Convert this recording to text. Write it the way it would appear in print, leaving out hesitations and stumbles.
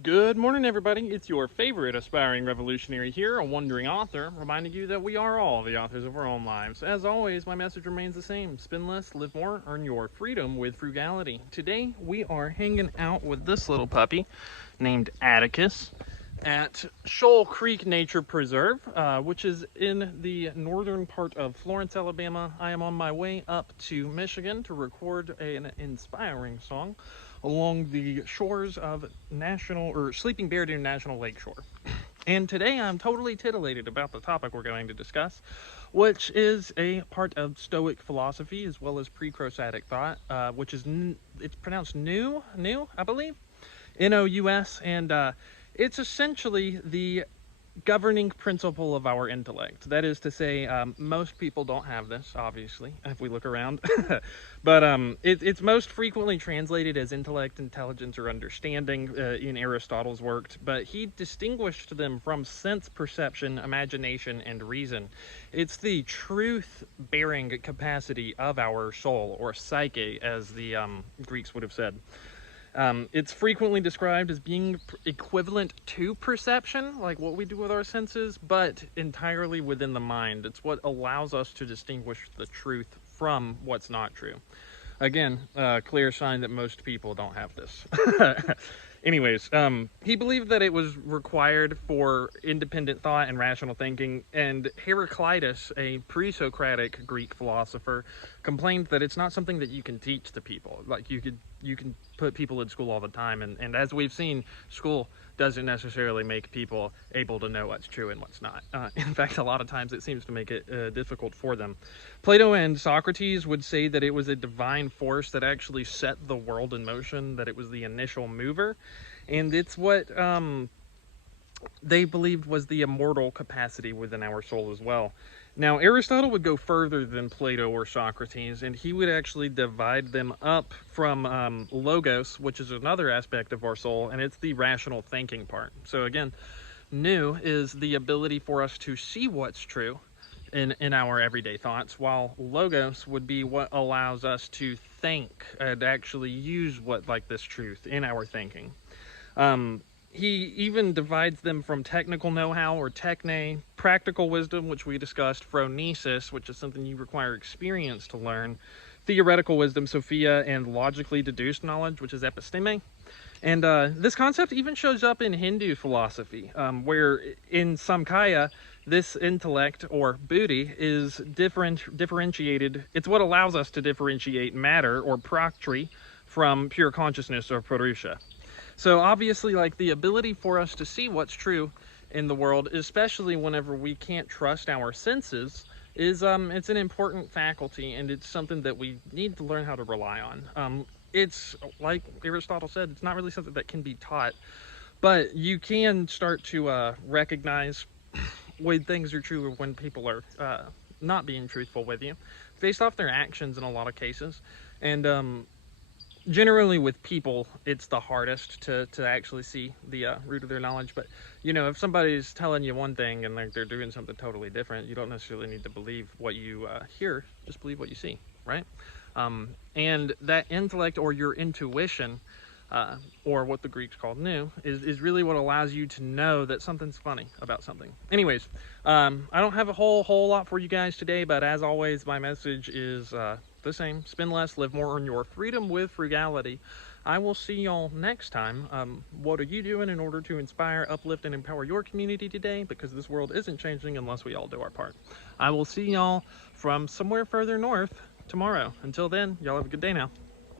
Good morning, everybody. It's your favorite aspiring revolutionary here, a wandering author, reminding you that we are all the authors of our own lives. As always, my message remains the same. Spend less, live more, earn your freedom with frugality. Today, we are hanging out with this little puppy named Atticus at Shoal Creek Nature Preserve, which is in the northern part of Florence, Alabama. I am on my way up to Michigan to record an inspiring song along the shores of Sleeping Bear Dune National Lakeshore. And today I'm totally titillated about the topic we're going to discuss, which is a part of Stoic philosophy as well as pre-Crocetic thought, which is it's pronounced Nous, I believe, Nous, and it's essentially the governing principle of our intellect. That is to say, most people don't have this, obviously, if we look around. But it's most frequently translated as intellect, intelligence, or understanding in Aristotle's work. But he distinguished them from sense perception, imagination, and reason. It's the truth-bearing capacity of our soul, or psyche, as the Greeks would have said. It's frequently described as being equivalent to perception, like what we do with our senses, but entirely within the mind. It's what allows us to distinguish the truth from what's not true. Again, clear sign that most people don't have this. Anyways, he believed that it was required for independent thought and rational thinking, and Heraclitus, a pre-Socratic Greek philosopher, complained that it's not something that you can teach to people. Like you can put people in school all the time, and as we've seen, school doesn't necessarily make people able to know what's true and what's not. In fact, a lot of times it seems to make it difficult for them. Plato and Socrates would say that it was a divine force that actually set the world in motion, that it was the initial mover, and it's what they believed was the immortal capacity within our soul as well. Now, Aristotle would go further than Plato or Socrates, and he would actually divide them up from logos, which is another aspect of our soul, and it's the rational thinking part. So again, Nous is the ability for us to see what's true in our everyday thoughts, while logos would be what allows us to think and actually use this truth in our thinking. He even divides them from technical know-how, or techne, practical wisdom, which we discussed, phronesis, which is something you require experience to learn, theoretical wisdom, Sophia, and logically deduced knowledge, which is episteme. And this concept even shows up in Hindu philosophy, where in Samkhya, this intellect, or buddhi, is differentiated. It's what allows us to differentiate matter, or prakriti, from pure consciousness, or purusha. So obviously, like, the ability for us to see what's true in the world, especially whenever we can't trust our senses, is it's an important faculty, and it's something that we need to learn how to rely on. It's like Aristotle said, it's not really something that can be taught, but you can start to recognize when things are true or when people are not being truthful with you, based off their actions in a lot of cases. And generally with people, it's the hardest to actually see the root of their knowledge. But if somebody's telling you one thing and they're doing something totally different, you don't necessarily need to believe what you hear, just believe what you see, right? And that intellect, or your intuition, or what the Greeks called Nous, is really what allows you to know that something's funny about something. Anyways, I don't have a whole lot for you guys today, but as always, my message is the same: spend less, live more, earn your freedom with frugality. I will see y'all next time. What are you doing in order to inspire, uplift, and empower your community today? Because this world isn't changing unless we all do our part. I will see y'all from somewhere further north tomorrow. Until then, y'all have a good day now.